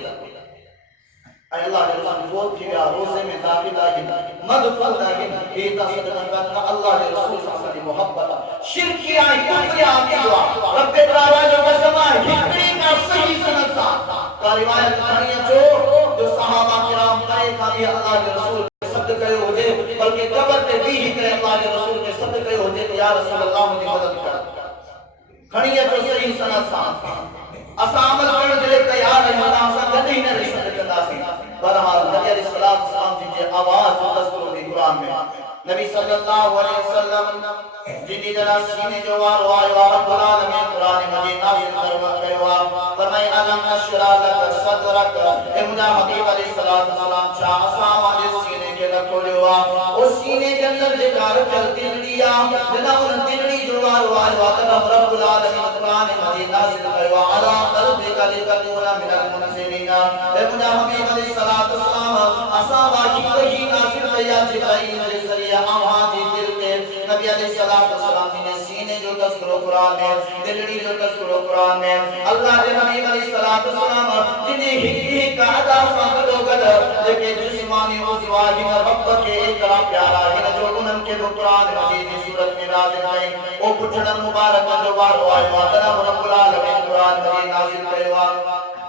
اے اللہ کے رسول فوت کیا روزے میں داخل آگئے مدفل آگئے ایتا صدقہ کرنا اللہ کے رسول صلی اللہ علیہ محبت شرکی آئی کفری آتی ہوا رب تعالیٰ جو قسمہ ہکری کا صحیح سنت سا کا روایت کھڑی جو صحابہ کرام کرے کا بھی اللہ کے رسول صدقہ ہو جائے بلکہ قبر تے بھی ہی کرے اللہ کے رسول کے صدقہ ہو جائے یا رسول اللہ مجھے مدد کر کھڑیے تو صحیح سنت ساتھ اسا عمل کرنے کے لیے تیار ہے مدد آسا گدی نہ رہی صدقہ داسی برحال نبی علیہ السلام جی آواز تذکر دی قرآن میں نبی صلی اللہ علیہ وسلم جنی جنا سینے جو وارو آئے رب العالمین قرآن مجید نازل کروا فرمائی علم نشرا لک صدرک اے مجھا حبیب علیہ السلام شاہ اسام علیہ سینے کے لکھو لوا اس سینے کے اندر جکار کل دلڑیا جنا ان دلڑی جو وارو آئے رب العالمین قرآن مجید نازل کروا علا قلب کلی کلیونا من المنزلین اے مجھا حبیب علیہ السلام اسام آجی وہی نازل کیا جبرائیل علیہ السلام آمہاں دل کے نبی علیہ السلام نے سینے جو تذکر قرآن میں دلڑی جو تذکر قرآن میں اللہ کے نبی علیہ السلام جنہیں ہی کا عدا سامدو گدر لیکن جسمانی عزواہی رب کے اکرا پیارا ہے جو انہم کے قرآن مجید صورت میں نازل آئے او پچھڑا مبارک جو بارو آئے وعدنا رب العالمین قرآن مجید نازل کروا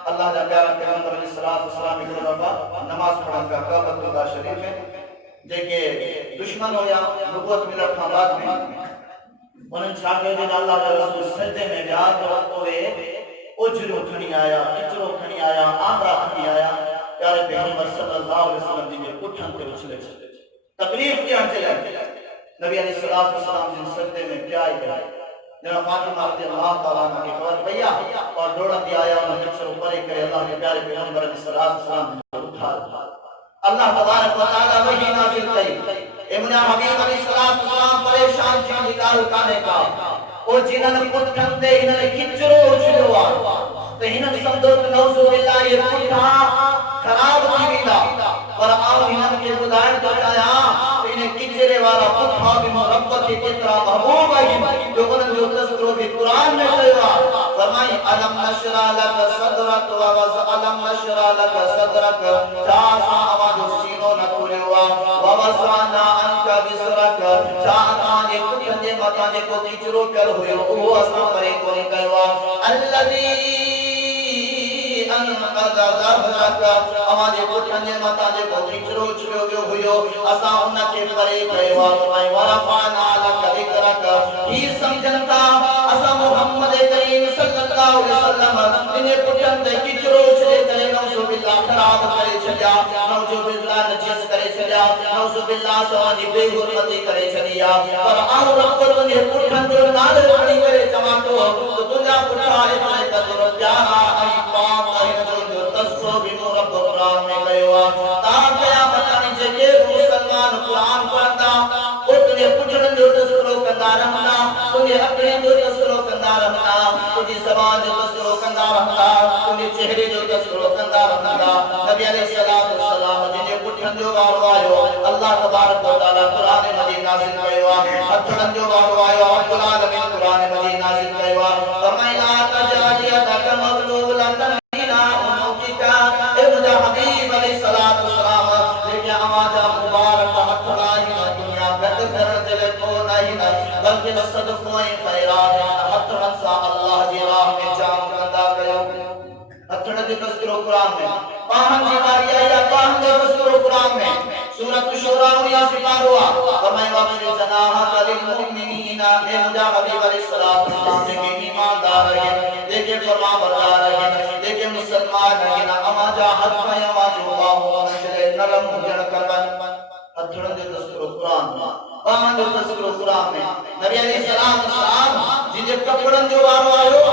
اللہ جا پیارا پیغمبر علیہ السلام اکر رفا نماز پڑھن کا قابط اللہ شریف ہے دیکھیں دشمن ہو یا نبوت ملت تھا بعد میں انہیں چھاکے دن اللہ کے رسول سجدے میں بیاد ہوئے اجرو کھنی آیا اجرو کھنی آیا آمرہ کھنی آیا پیارے پیغمبر صلی اللہ علیہ وسلم جی میں اٹھن کے اچھلے تکلیف کیا چلے نبی علیہ السلام جن سجدے میں کیا آئی گئے جنہا فاطمہ رضی اللہ تعالیٰ عنہ کی خبر بھیا اور دوڑا دیا آیا انہیں کچھ اوپر ہی کرے اللہ کے پیارے پیغمبر علیہ السلام اٹھا اللہ تبارک و تعالی وحی نازل کی امنا حبیب علیہ السلام پریشان تھا نکال کانے کا او جنہاں پٹھن دے انہاں کچرو چھڑوا تے انہاں سمجھو نوذ باللہ یہ پٹھا خراب تھی ویندا پر آو انہاں کے بدائن تو چایا انہیں کچرے والا پٹھا بھی محبت کی کترا محبوب ہے جو انہاں جو تذکر بھی قرآن میں کہا فرمائی علم نشرا لک صدرک علم نشرا لک صدرک جاسا آواز سینوں نہ کھولے ہوا ووسعنا انکا بسرک جانا نے کچھ دے مکانے کو کچرو کر ہوئے وہ اسا پرے کو نکلوا الذی قد ذهبت ہمارے پٹھن جے متا جے کو کچرو چھڑو گیو ہویو اسا ان کے پرے کیوا فرمائے ورفعنا لك ذکرک ہی سمجھن تا اسا محمد کریم صلی اللہ علیہ وسلم ان پٹھن تے کچرو چھڑے کرے نعوذ باللہ خراب کرے چھڈیا نعوذ باللہ نجس کرے چھڈیا نعوذ باللہ سوانی بے حرمتی کرے چھڈیا پر آو رب ان پٹھن جو نال کھڑی کرے چما تو دنیا پٹھا اتنے قدر پیارا ای پاک جو تصو بنو رب قرآن میں گئے تا قیامت آنی جے مسلمان قرآن پڑھتا اتنے پٹھن جو تذکرو کندا رہنا انہیں اپنے جو تذکرو کندا رہنا انہیں زبان جو تذکرو کندا رہنا انہیں چہرے جو تذکرو کندا رہنا نبی علیہ السلام جنہیں پٹھن جو بارو آئیو اللہ تبارک و تعالی قرآن مجید نازل کروا پٹھن جو بارو آئیو رب العالمین قرآن مجید نازل کروا فرمائی لا تجاریتک مغلوب لندن حبیب علیہ السلام لیکن آماجہ مبارک حتلائی دنیا گھٹ گھر دل کو نہیں بلکہ صدقویں خیرات حترنسا اللہ جی راہ میں جام کردہ گیا حترن دے تذکر قرآن میں پاہن جی ماری آئیہ پاہن دے تذکر قرآن میں سورة شورا انیا سپار ہوا فرمائی وَقْرِ جَنَاحَكَ لِلْمُؤْمِنِينَ اے مجھا حبیب علیہ السلام دیکھیں ایماندار رہے دیکھیں فرما بردار رہے دیکھیں مسلمان رہے اما جا حد پایا واجو اللہ ونشلے نرم جن کربن اتھرن دے تذکر قرآن میں پاہن دے تذکر قرآن میں نبی علیہ السلام جنجے کپڑن جو بارو آئیو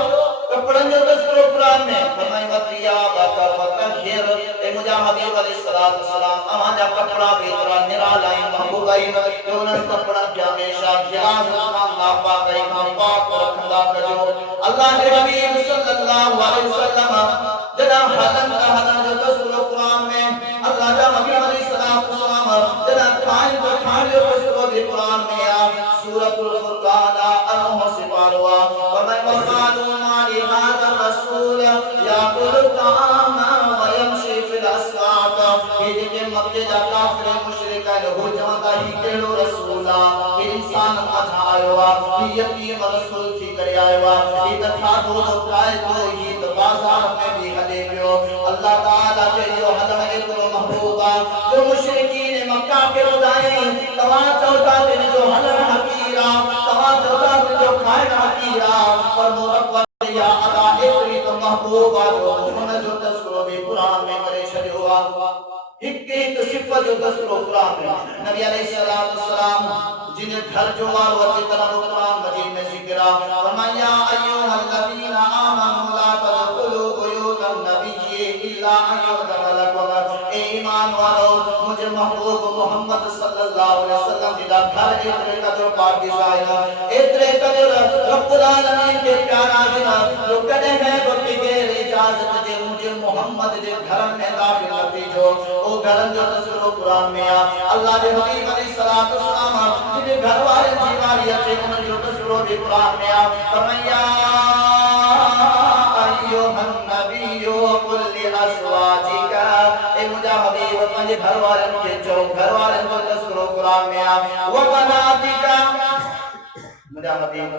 کپڑن جو تذکر قرآن میں فرمائی وَقِيَابَ فَتَحِرْ اے مجھا حبیب علیہ السلام اما جا کپڑا بیترا نرالائی محبوبائی جو انہوں کپڑا کیا ہمیشہ جراز اسلام ناپا گئی پاک اور کھلا کجو اللہ کے حبیب صلی اللہ علیہ وسلم جنا حلن کا حلن جو تذکر قرآن میں اللہ جا حبیب علیہ السلام جنا کھائن کو کھائن جو تذکر قرآن میں سورة الفرقان انہوں سپاروا وَمَنْ وَقَالُوا لِهَذَا الرَّسُولَ يَأْكُلُ الطَّعَامَ وَيَمْشِي فِي الْأَسْوَاقِ یہ دیکھیں مکے جا کافر مشرکان ہو جاتا ہی کہلو رسولا کہ انسان مجھا آئیوا کہ یقیم رسول تھی کرے آئیوا کہ تتھا دو کائے تو ہی تو بازار میں بھی حلے گئو اللہ تعالیٰ کے جو حضر اتر محبوبہ جو مشرکین مکہ کے ردائیں تمام چوتا دن جو حضر حقیرہ تمام چوتا دن جو کھائے حقیرہ اور مربع یا عدا اتری تو محبوبہ جو محمد جو تذکرو بھی قرآن میں کرے شد ہوا ایک صفت جو تذکرو قرآن میں نبی علیہ السلام جنہیں گھر جو والوتی طرح قرآن مجید میں ذکرہ فرمایا یا ایوہ الذین آمنوا لا تدخلوا بیوت النبی الا ایوہ لکم اے ایمان والو مجھے محبوب محمد صلی اللہ علیہ وسلم جدا گھر اترے قدر پاک دیسائنا اترے قدر رب العالمین کے پیارا جنا جو کنے ہیں بکی غیر اجازت دے مجھے محمد دے گھرن میں داخل کرتی جو او گھرن جو تذکر قرآن میں اللہ دے حبیب علیہ السلام جنہیں گھر والے دیواریت سے انہوں جو تذکر بھی قرآن میں فرمایا ایوہ النبی قل لأزواجک اے مجھا حبیب اپنے گھر والے کے جو گھر والے جو تذکر قرآن میں وَبَنَاتِکَ مجھا حبیب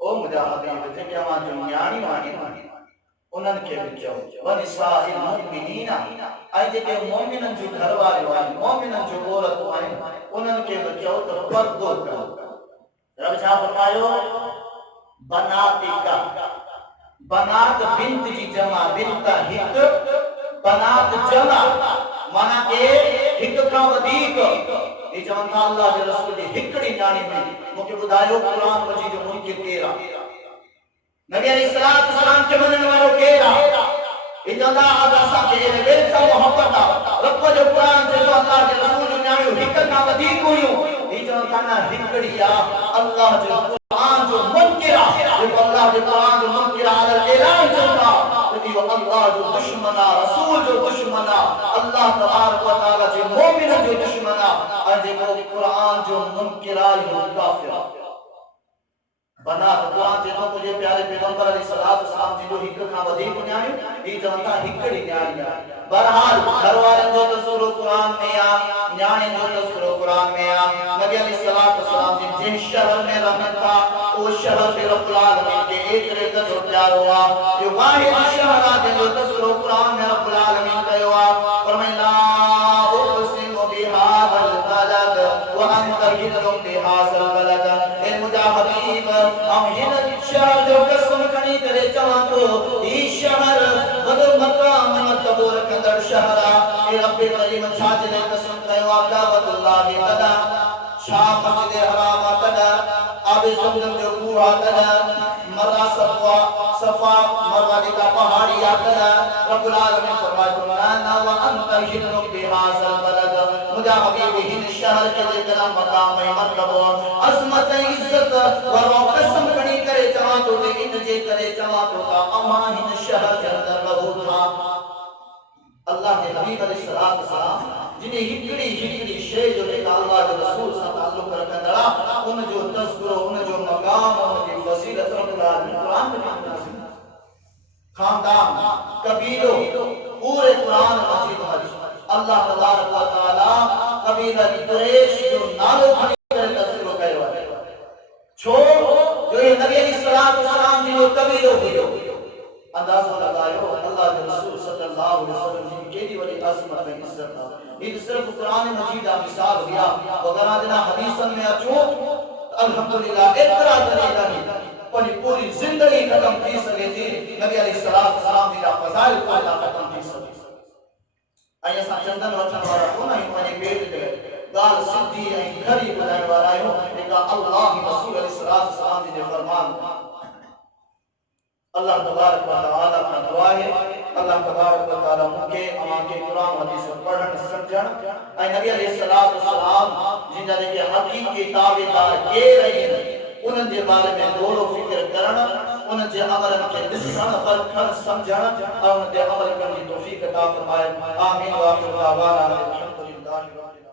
او مجھا حبیب جب یہاں جو نیانی وانی انہوں کے بچوں وَنِسَاءِ الْمُؤْمِنِينَ آئی دیکھے مومنن جو گھر والے ہوئے مومنن جو عورت ہوئے انہوں کے بچوں تو پردو کرو رب جہاں فرمائیو بناتی کا بنات بنت کی جمع بنتا ہک بنات جمع مانا کہ ہک کا ودیق یہ جمعتا اللہ کے رسول ہکڑی جانی میں مجھے بدایو قرآن مجید منکر تیرا نبی علیہ السلام کے منن والو کہہ رہا اجازہ عدسہ کے لئے بیسا محبتا رب جو قرآن سے جو اللہ کے رسول نیاریو ہکر کا ودیق ہوئیو اجازہ کہنا ہکڑیا اللہ جو قرآن جو منکرہ جو اللہ جو قرآن جو منکرہ علی اعلان چلتا جو اللہ جو دشمنا رسول جو دشمنا اللہ تبارک و تعالی جو مومن جو دشمنا اور دیکھو قرآن جو منکرہ جو کافرہ بنا قرآن جنہوں مجھے پیارے پیغمبر علیہ السلام جنہوں ہکر کا وزیر بنیائی یہ جانتا ہکڑی نیائی برحال گھر والے جو تذکر قرآن میں نیائی جو تذکر قرآن میں نبی علیہ السلام جن شہر میں رہنے تھا وہ شہر پہ رب العالمین کے ایترے جو پیار ہوا یہ واحد شہر جو تذکر قرآن میں رب العالمین کا ہوا فرمائے لا اقسم بهذا البلد وانت حل بهذا البلد اے مجھا حبیب ہم ہل شہر جو قسم کھنی کرے چاہاں تو یہ شہر بدر مقام متبور کندر شہرہ اے رب کریم چھاجنے قسم کہو کعبۃ اللہ تدا شام مسجد حرام تدا آب زمزم جو کوہ تدا مرہ صفا مروہ کا پہاڑی تدا رب العالمین فرمانا وانت حل بهذا البلد مجھا حبیب ہن شہر کے ذکر مقام مطلب عظمت عزت ورو قسم کھنی کرے چاہاں تو ان جے کرے چاہاں تو کا امان ہن شہر کے اندر رہو تھا اللہ کے حبیب علیہ السلام جنہیں ہکڑی شے جو ایک اللہ کے رسول سے تعلق رکھندڑا ان جو تذکر ان جو مقام ان کی فضیلت رب العالمین قرآن میں نازل خاندان قبیلوں پورے قرآن مجید میں اللہ تبارک و تعالی قبیلہ قریش جو نالو کھڑی کرے تذکر کہے والے چھوڑ جو یہ نبی علیہ السلام جنہوں قبیلوں ہوئی اندازہ لگائیو اللہ کے رسول صلی اللہ علیہ وسلم جن کے دی ولی عظمت میں عزت تھا یہ صرف قرآن مجید مثال دیا وگر آدنا حدیثن میں اچھو الحمدللہ اترا دلیلہ ہی پنی پوری زندگی ختم کی سکے تھی نبی علیہ السلام دینا فضائل کو اللہ ختم کی سکے آئیے سا چندن وچن وارا ہونا ہی پنی بیٹ دے گال صدی ہیں گھری بجائے وارا ہو لیکن اللہ رسول علیہ السلام دینے فرمان اللہ تبارک و تعالی کا دعا ہے اللہ تبارک و تعالی مکے امان کے قرآن حدیث پڑھن سمجھن اے نبی علیہ السلام جن جانے کے حقیقی تابعدار کے رہے ہیں انہوں نے بارے میں غور و فکر کرنا انہوں نے عمل کے دسن فرقن سمجھنا اور انہوں نے عمل کرنے کی توفیق عطا فرمائے آمین و آخر دعوانا الحمدللہ رب العالمین